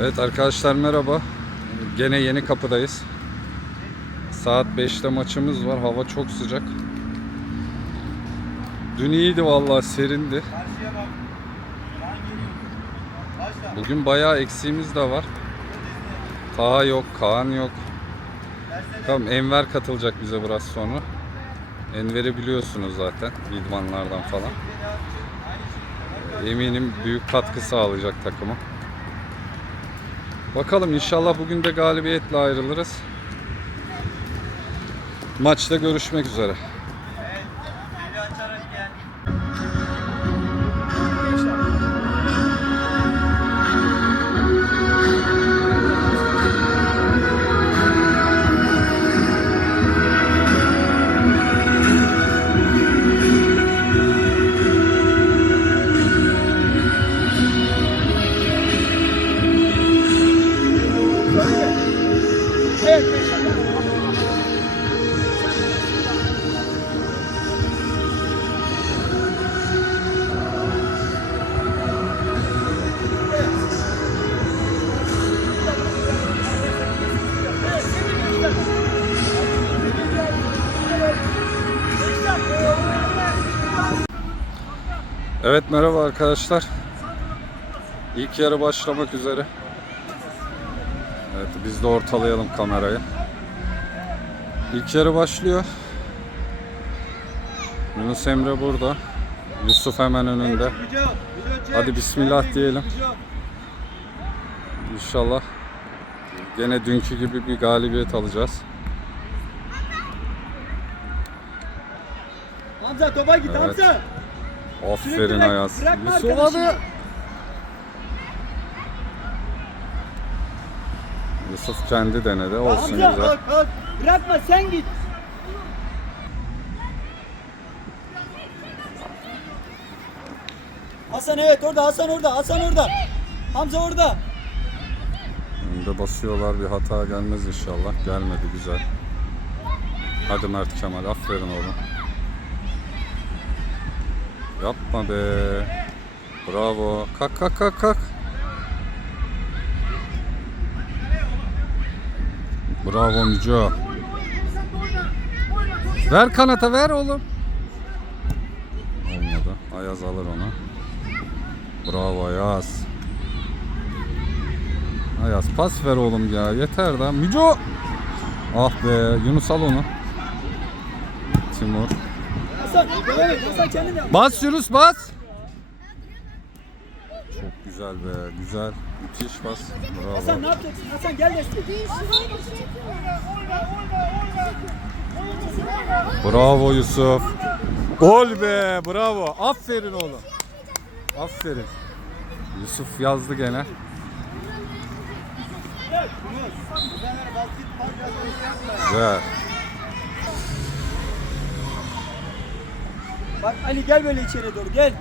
Evet arkadaşlar merhaba. Gene yeni kapıdayız. Saat 5'te maçımız var. Hava çok sıcak. Dün iyiydi vallahi serindi. Bugün bayağı eksiğimiz de var. Taha yok, Kaan yok. Tamam Enver katılacak bize biraz sonra. Enver'i biliyorsunuz zaten idmanlardan falan. Eminim büyük katkı sağlayacak takıma. Bakalım inşallah bugün de galibiyetle ayrılırız. Maçta görüşmek üzere. Evet merhaba arkadaşlar. İlk yarı başlamak üzere. Evet biz de ortalayalım kamerayı. İlk yarı başlıyor. Yunus Emre burada. Yusuf hemen önünde. Hadi bismillah diyelim. İnşallah gene dünkü gibi bir galibiyet alacağız. Hamza topa git Evet. Hamza. Aferin Ayaz. bırakma Yusuf kendi denedi. Olsun Hamza güzel. bak bak. Bırakma sen git. Hasan evet orada Hasan orada Hasan orada. Hamza orada. Önde basıyorlar bir hata gelmez inşallah. Gelmedi güzel. Hadi Mert Kemal aferin oğlum. Yapma be. Bravo. Kalk kalk kalk kalk. Bravo Müco. Ver kanata ver oğlum. Olmadı. Ayaz alır onu. Bravo Ayaz. Ayaz pas ver oğlum ya yeter da. Müco. Ah be Yunus al onu. Timur. Bas Yunus bas. Çok güzel be güzel. Müthiş bas. Hasan ne Bravo. yapacaksın? Hasan gel destek. Bravo Yusuf. Gol be bravo. Aferin oğlum. Aferin. Yusuf yazdı gene. Güzel. Bak Ali gel böyle içeri doğru gel.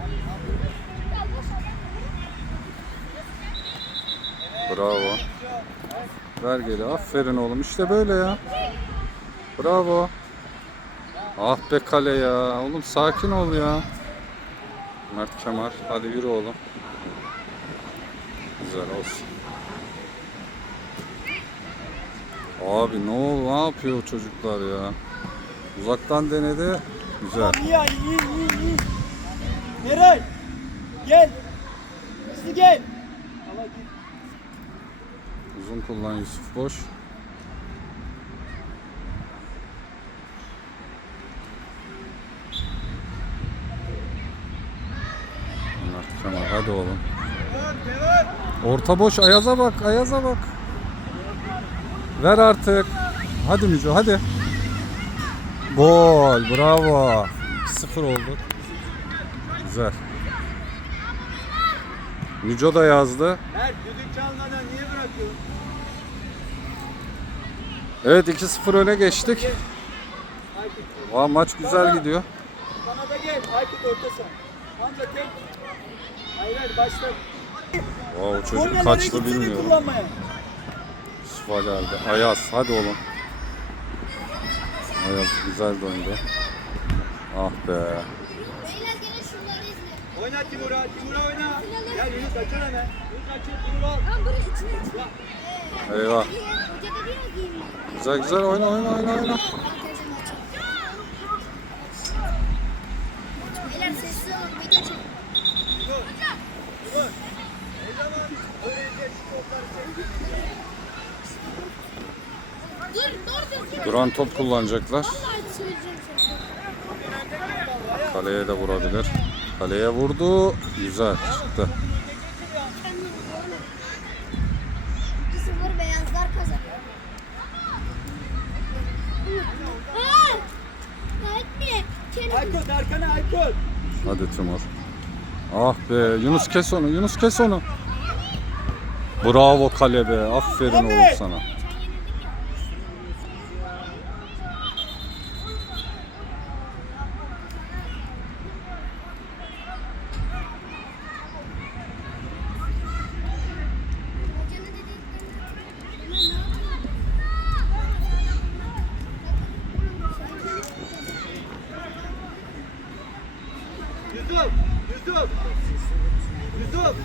Bravo. Ver geri. Aferin oğlum. İşte böyle ya. Bravo. Ah be kale ya. Oğlum sakin ol ya. Mert Kemal. Hadi yürü oğlum. Güzel olsun. Abi ne oldu? Ne yapıyor çocuklar ya? Uzaktan denedi. Güzel. İyi Ali iyi iyi iyi. Meral gel. Hızlı gel. Allah git. Uzun kullan Yusuf boş. Mert Kemal hadi oğlum. Orta boş Ayaz'a bak Ayaz'a bak. Ver artık. Hadi Müco hadi. Gol bravo. 2-0 oldu. Güzel. Müco da yazdı. Mert düdük çalmadan niye bırakıyorsun? Evet 2-0 öne geçtik. Aa, maç güzel gidiyor. Bana da gel. Aykut orta saha. Hamza tek. Hayır hayır başla. Aa, o çocuk Kornerlere kaçtı gitsene bilmiyorum. kullanmaya. Yusuf'a geldi. Ayaz hadi oğlum. Ayaz güzel döndü. Ah be. Beyler gene şunları izle. Oyna Timur'a. Timur'a oyna. Gel Yunus açıl hemen. Yunus açıl. Timur al. Lan buraya içine içine. Eyvah. Güzel güzel oyna oyna oyna oyna. Duran top kullanacaklar. Kaleye de vurabilir. Kaleye vurdu. Güzel çıktı. Kendini vurma. 2-0 beyazlar kazanıyor. Aa! Hadi. Kendi Aykut arkana Aykut. Hadi Timur. Ah be Yunus kes onu Yunus kes onu. Bravo kale be. Aferin oğlum sana. hocanın dediklerini Yusuf. Yusuf. Yusuf.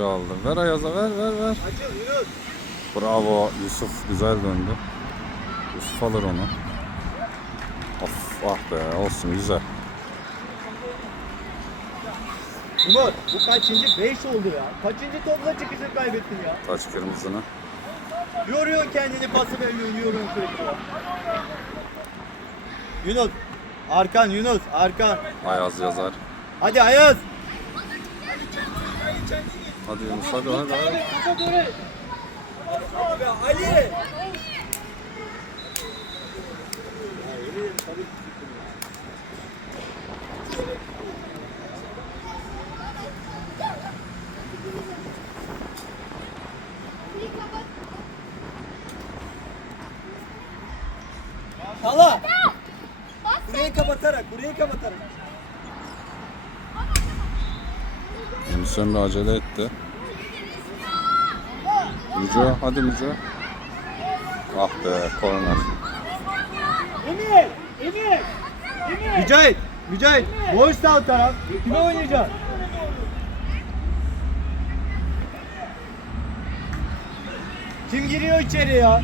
Güzel aldı. Ver Ayaz'a ver ver ver. Bravo Yusuf güzel döndü. Yusuf alır onu. Of ah be olsun güzel. Umut bu kaçıncı? 5 oldu ya. Kaçıncı topla çıkışını kaybettin ya? Taç kırmızını. Yoruyorsun kendini pası veriyorsun, yoruyorsun sürekli ya. Yunus. Arkan Yunus, arkan. Ayaz yazar. Hadi Ayaz. Hadi Yunus hadi hadi hadi. Abi Ali. Hala. Burayı kapatarak, burayı kapatarak. Yunus Emre acele etti. Müco hadi Müco. Ah be korner. Emir! Emir! Emir! Mücahit! Mücahit! Boş sağ taraf. Kime oynayacak? Kim giriyor içeri ya?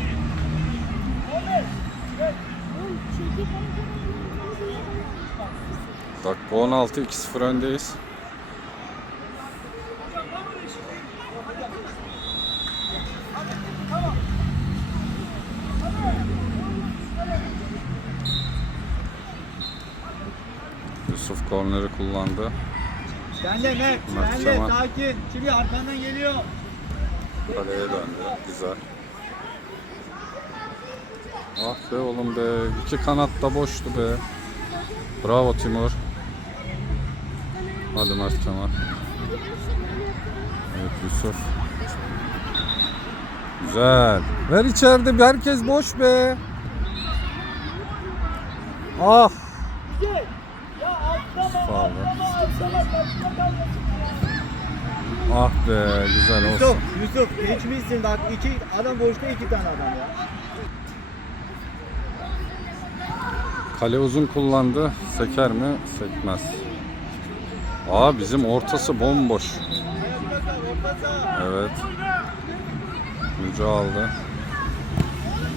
Dakika 16 2-0 öndeyiz. Korneri kullandı. Sen de Mert, sen de Cemal. sakin. Şimdi arkandan geliyor. Kaleye döndü. Güzel. Ah be oğlum be. İki kanat da boştu be. Bravo Timur. Hadi Mert Kemal. Evet Yusuf. Güzel. Ver içeride. Herkes boş be. Ah. Atlama. Ah be. Güzel olsun. Yusuf, Yusuf geçmişsin bak iki adam boşta iki tane adam ya. Kale uzun kullandı. Seker mi? Sekmez. Aa bizim ortası bomboş. Evet. Müce aldı.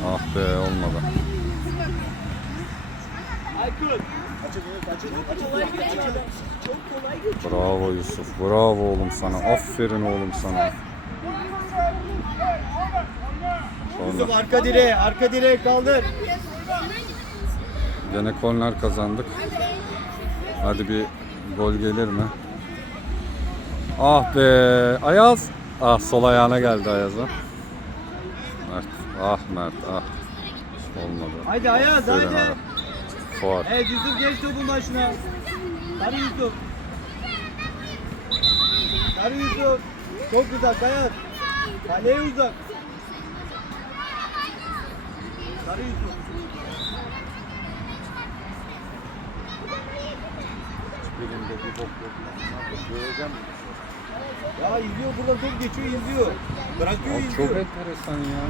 Ah be olmadı. Aykut. Bravo Yusuf. Bravo oğlum sana. Aferin oğlum sana. Yusuf arka direğe, arka direğe kaldır. gene korner kazandık. Hadi bir gol gelir mi? Ah be. Ayaz. Ah sol ayağına geldi Ayaz'a. Mert. Ah Mert ah. Olmadı. Haydi Ayaz, Aferin haydi. abi. Fuat. Evet Yusuf geç topun başına. Sarı Yusuf. Sarı Yusuf. Çok güzel Kayar. Kaleye uzak. Sarı Yusuf. Birinde bir bok yok. Göreceğim. Ya izliyor buradan top geçiyor izliyor. Bırakıyor Abi izliyor. çok enteresan ya.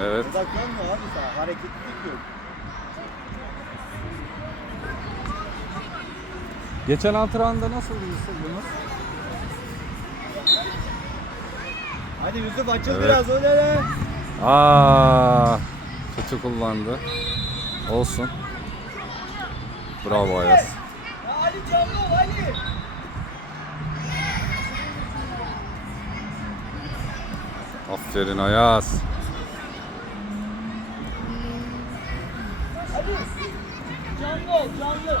Evet. Odaklanma abi sen hareketlilik yok. Geçen antrenmanda nasıl hissediyorsunuz? Hadi Yusuf açıl Evet. biraz öyle de. Aa, kötü kullandı. Olsun. Bravo Ayaz. Ya Ali canlı ol Ali. Aferin Ayaz. Canlı ol canlı.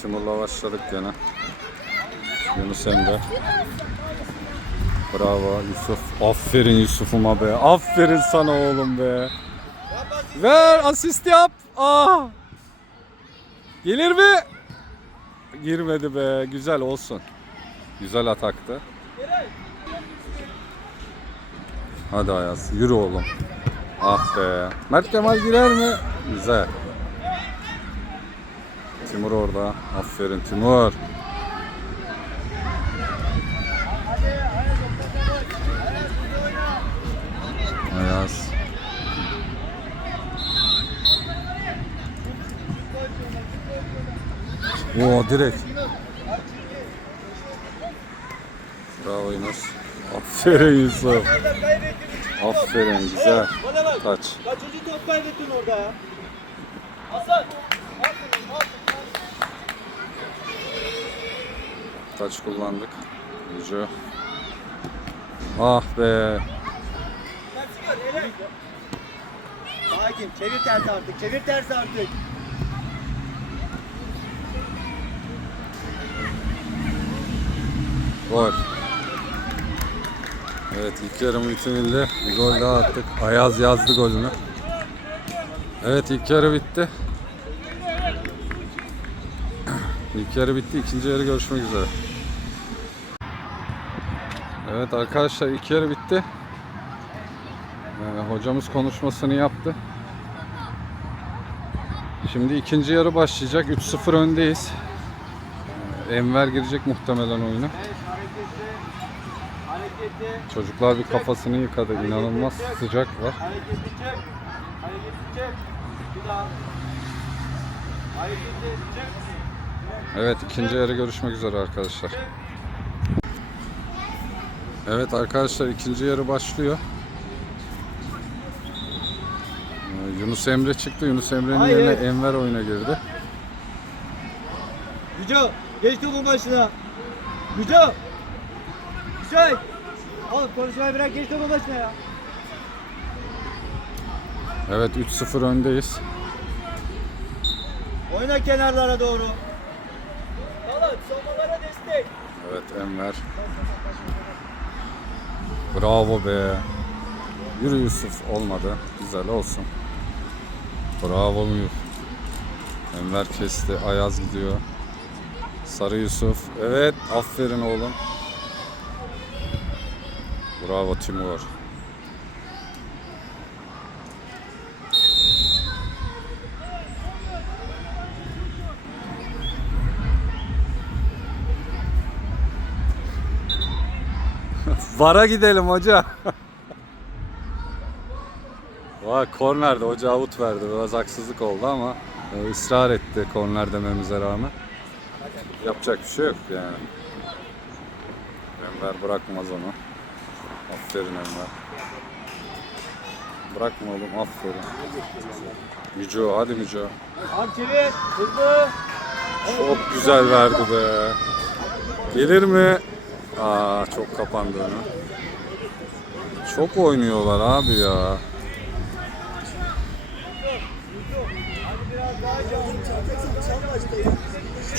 Evet Timur'la başladık gene. Yunus Emre. Bravo Yusuf. Aferin Yusuf'uma be. Aferin sana oğlum be. Ver asist yap. Ah. Gelir mi? Girmedi be. Güzel olsun. Güzel ataktı. Hadi Ayaz yürü oğlum. Ah be. Mert Kemal girer mi? Güzel. Timur orada. Aferin Timur. Ayaz. Oo direkt. Bravo Yunus. Aferin Yusuf. Aferin güzel. Taç. Kaçıncı top kaybettin orada ya? Hasan. Taç kullandık. Ucu. Ah be. Sakin çevir ters artık çevir ters artık. Gol. Evet ilk yarım bitiminde bir gol daha attık. Ayaz yazdı golünü. Evet ilk yarı bitti. İlk yarı bitti. ikinci yarı görüşmek üzere. Evet arkadaşlar ilk yarı bitti. Ee, hocamız konuşmasını yaptı. Şimdi ikinci yarı başlayacak. 3-0 öndeyiz. Ee, Enver girecek muhtemelen oyuna. Çocuklar bir kafasını yıkadı. İnanılmaz sıcak var. Evet ikinci yarı görüşmek üzere arkadaşlar. Evet arkadaşlar ikinci yarı başlıyor. Ee, Yunus Emre çıktı. Yunus Emre'nin Hayır. yerine Enver oyuna girdi. Müco geç topun başına. Müco. Şey. Oğlum konuşmayı bırak geç topun başına ya. Evet 3-0 öndeyiz. Oyna kenarlara doğru. Talat savunmalara destek. Evet Enver. Bravo be. Yürü Yusuf olmadı. Güzel olsun. Bravo Müyür. Enver kesti. Ayaz gidiyor. Sarı Yusuf. Evet. Aferin oğlum. Bravo Timur. Vara gidelim hoca. Vay kornerde hoca avut verdi. Biraz haksızlık oldu ama e, ısrar etti korner dememize rağmen. Yapacak bir şey yok yani. Enver bırakmaz onu. Aferin Enver. Bırakma oğlum aferin. Müco hadi Müco. Abi çevir. Hızlı. Çok güzel verdi be. Gelir mi? Aa çok kapandı onu. Çok oynuyorlar abi ya.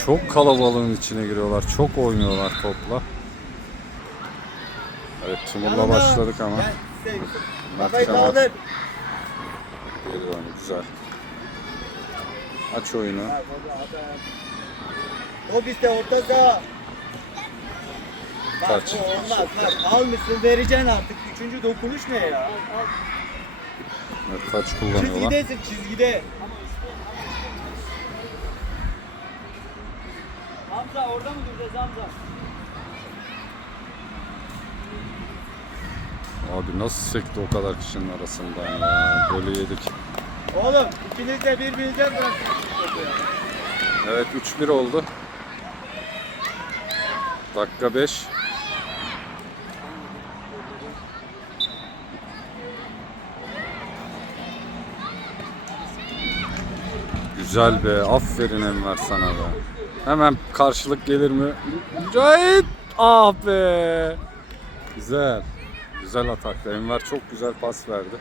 Çok kalabalığın içine giriyorlar. Çok oynuyorlar topla. Evet Timur'la başladık ama. Sen- Mert Kemal geri döndü. Güzel. Aç oyunu. O bizde orta saha. Kaç. olmaz. Bak almışsın vereceksin artık. Üçüncü dokunuş ne ya? Evet, taç kullanıyorlar. Çizgidesin çizgide. Hamza orada mı duracağız Hamza? Abi nasıl sekti o kadar kişinin arasından ya. Golü yedik. Oğlum ikiniz de birbirinize bırakın. Evet 3-1 oldu. Dakika 5. Güzel be. Aferin Enver sana be. Hemen karşılık gelir mi? Mücahit! Ah be! Güzel. Güzel atakta. Enver çok güzel pas verdi.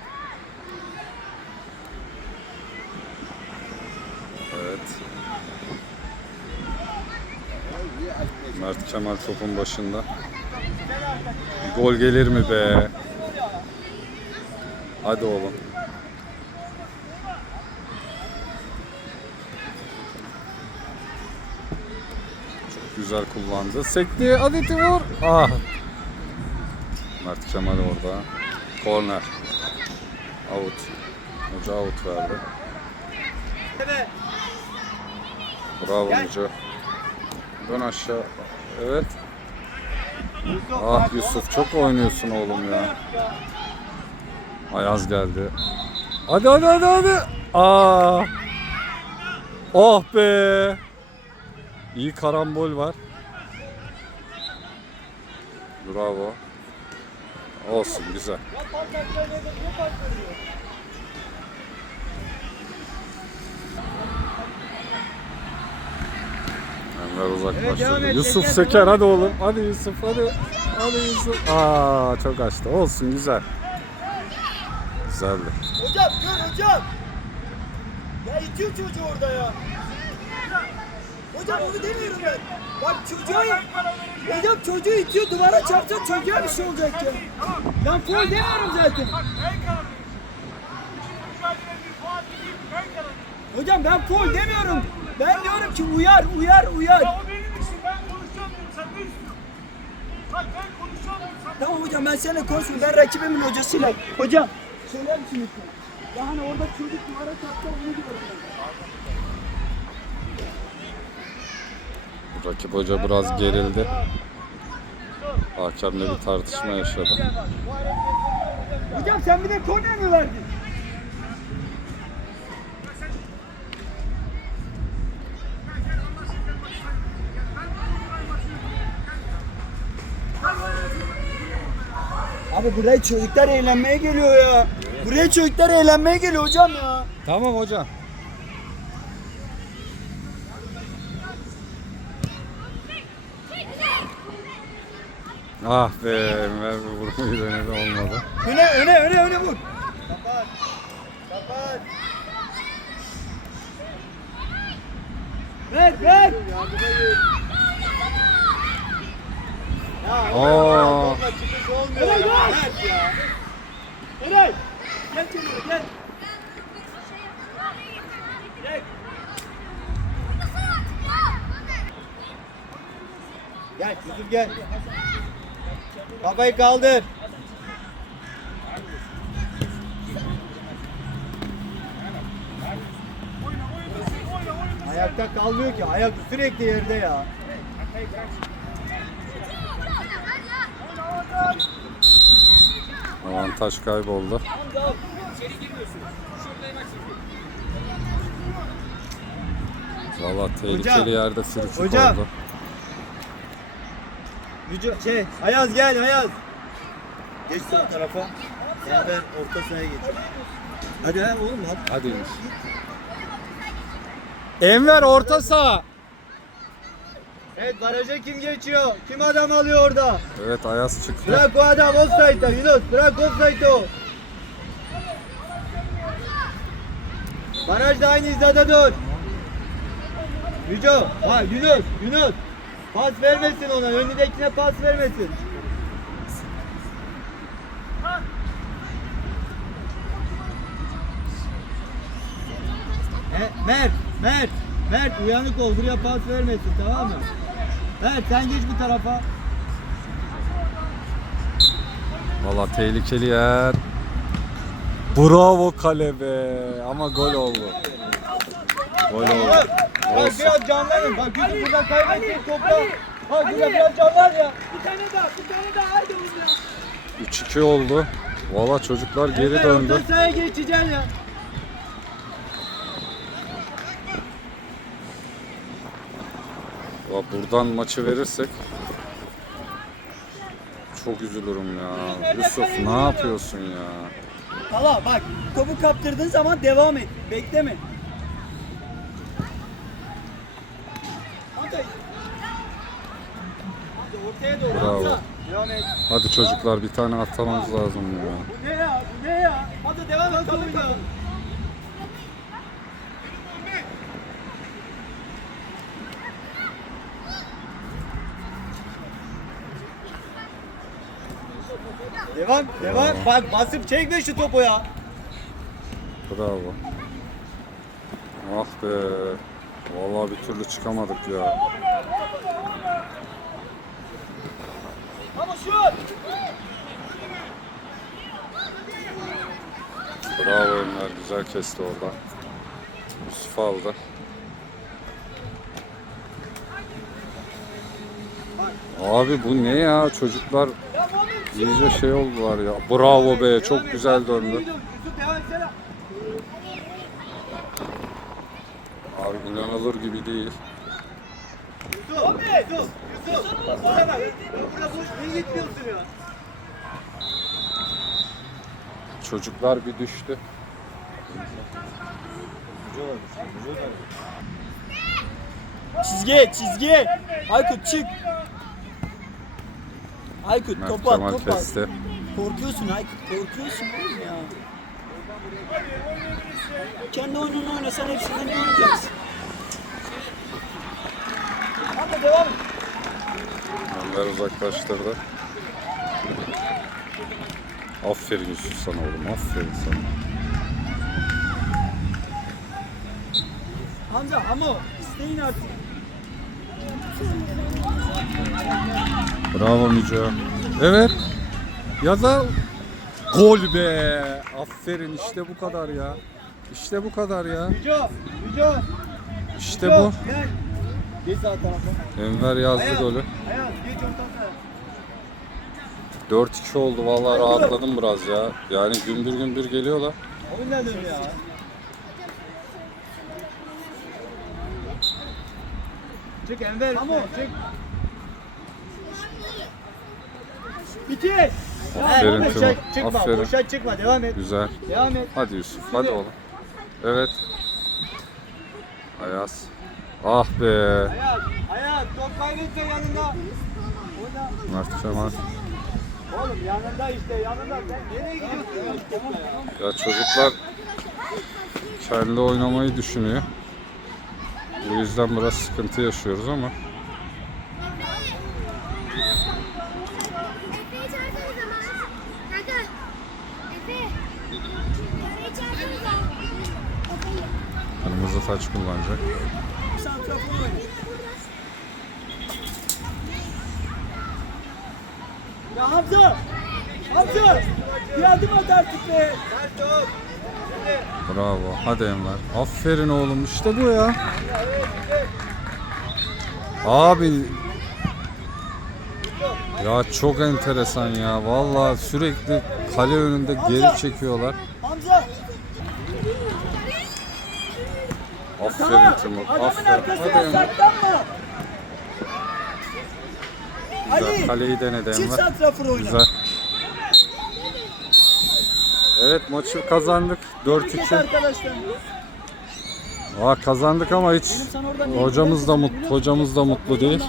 Evet. Mert Kemal topun başında. Gol gelir mi be? Hadi oğlum. Güzel kullandı. Sekti. Hadi Timur. Ah. Mert Kemal orada. Korner. Out. Hoca out verdi. Bravo. Hoca. Dön aşağı. Evet. Ah Yusuf çok oynuyorsun oğlum ya. Ayaz geldi. Hadi hadi hadi hadi. Aa. Oh be. İyi karambol var. Bravo. Olsun güzel. Enver uzaklaştırdı. Yusuf Seker, hadi oğlum. Hadi Yusuf hadi. Hadi Yusuf. Aa çok açtı. Olsun güzel. Güzeldi. Hocam gör hocam. Ya itiyor çocuğu orada ya. Hocam onu demiyorum ben. Bak çocuğu Hocam çocuğu itiyor duvara çarpsa çocuğa bir şey olacak ya. Ben foul demiyorum zaten. Hocam ben foul demiyorum. Ben diyorum ki uyar uyar uyar. Ya o benim işim ben konuşacağım diyorum sen ne istiyorsun? Bak ben konuşacağım diyorum sen Tamam hocam ben seninle konuşmuyorum. Ben rakibimin hocasıyla. Hocam söyler misin lütfen? Ya hani orada çocuk duvara çarpsa onu diyorum ben. Rakip hoca biraz gerildi. Hakemle bir tartışma yaşadı. Hocam sen bir de korner mi verdin? Abi buraya çocuklar eğlenmeye geliyor ya. Buraya çocuklar eğlenmeye geliyor hocam ya. Tamam hocam. Ah be bir vurmayı denedi olmadı. Öne öne öne öne vur. Kapat. Kapat. Ver ver. Ya Aa. Topla çıkış olmuyor ya. Ver ya. Eray. Gel kenara gel. Gel. Gel Yusuf gel. Kafayı kaldır. Ayakta kalmıyor ki. Ayak sürekli yerde ya. Avantaj kayboldu. Valla tehlikeli Hocam. yerde Hocam. oldu. Vücu şey Ayaz gel Ayaz. Geç sol tarafa. Ben orta sahaya geçiyorum. Hadi ha oğlum hadi. Hadi Yunus. Enver orta saha. Evet baraja kim geçiyor? Kim adam alıyor orada? Evet Ayaz çıktı. Bırak o adam offside'da Yunus. Bırak offside'da o. Barajda aynı hizada dur. Yüco. Ha Yunus. Yunus. Pas vermesin ona. Önündekine pas vermesin. E, Mert, Mert, Mert uyanık ol buraya pas vermesin tamam mı? Mert sen geç bu tarafa. Valla tehlikeli yer. Bravo kale be. Ama gol oldu. Gol oldu. Bak biraz canlanın. Bak Yusuf burada kaybettiğin topla. Bak burada biraz canlan ya. Bir tane daha, bir tane daha. Haydi ya. 3-2 oldu. Valla çocuklar geri Efe, döndü. Orta sahaya geçeceksin ya. Ya buradan maçı verirsek çok üzülürüm ya. Yusuf ne yapıyorsun ya? Hala bak topu kaptırdığın zaman devam et. Bekleme. Hadi. Hadi ortaya doğru. Bravo. Hadi çocuklar bir tane atmamız lazım ya. Bu ne ya? Bu ne ya? Hadi devam et. Kalın kalın. Devam, devam. Bak basıp çekme şu topu ya. Bravo. Ah be. Vallahi bir türlü çıkamadık ya. Ama şut. Bravo Ömer güzel kesti orada. Yusuf aldı. Abi bu ne ya çocuklar iyice şey oldular ya. Bravo be çok güzel döndü. Yusuf. Abi inanılır gibi değil. Yusuf, Yusuf, Yusuf. Bana bak. Burada boş niye gitmiyorsun ya? Çocuklar bir düştü. Çizgi, çizgi. Aykut çık. Aykut Mert Kemal at. kesti. Korkuyorsun Aykut, korkuyorsun oğlum ya. Kendi oyununu oynasan hepsinden iyi oynayacaksın. Hadi devam. Ömer uzaklaştırdı. Aferin Yusuf sana oğlum aferin sana. Hamza ama o, isteyin artık. Bravo Müco. Evet. Ya da gol be. Aferin işte bu kadar ya. İşte bu kadar ya. Müco, Müco. İşte bu. Gel. Geç sağ tarafa. Enver yazdı golü. Ayaz geç orta saha. 4-2 oldu vallahi rahatladım biraz ya. Yani gümbür gümbür geliyorlar. Oynadım ya. Çık Enver. Tamam. Çık. Bitir. Aferin boşa Timur, çıkma, aferin. boşa çıkma. Devam et. Güzel. Devam et. Hadi Yusuf hadi oğlum. Evet. Ayaz. Ah be. Ayaz, Ayaz, top kaybetse yanında. Oyna. Mert Kemal. Oğlum yanında işte, yanında. Nereye gidiyorsun? ya çocuklar kendi oynamayı düşünüyor. Bu yüzden biraz sıkıntı yaşıyoruz ama kırmızı taç kullanacak. Santrafor oyna. Ya Hamza! Hamza! Bir adım at artık be! Bravo. Hadi Enver. Aferin oğlum. İşte bu ya. Abi ya çok enteresan ya. Vallahi sürekli kale önünde geri çekiyorlar. Aferin Timur. Aferin. Hadi Enver. Güzel. Kaleyi denedi Enver. Güzel. Evet maçı kazandık. Tebrik et 4-2. arkadaşlar. Aa, kazandık ama hiç hocamız da mutlu, hocamız da mutlu değil.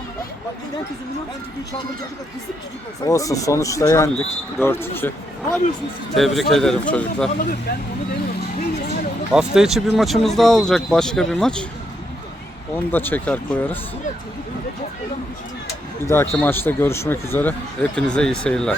Olsun sonuçta yendik 4-2. Ne yapıyorsunuz siz? Tebrik ederim çocuklar. Hafta içi bir maçımız daha olacak başka bir maç. Onu da çeker koyarız. Bir dahaki maçta görüşmek üzere. Hepinize iyi seyirler.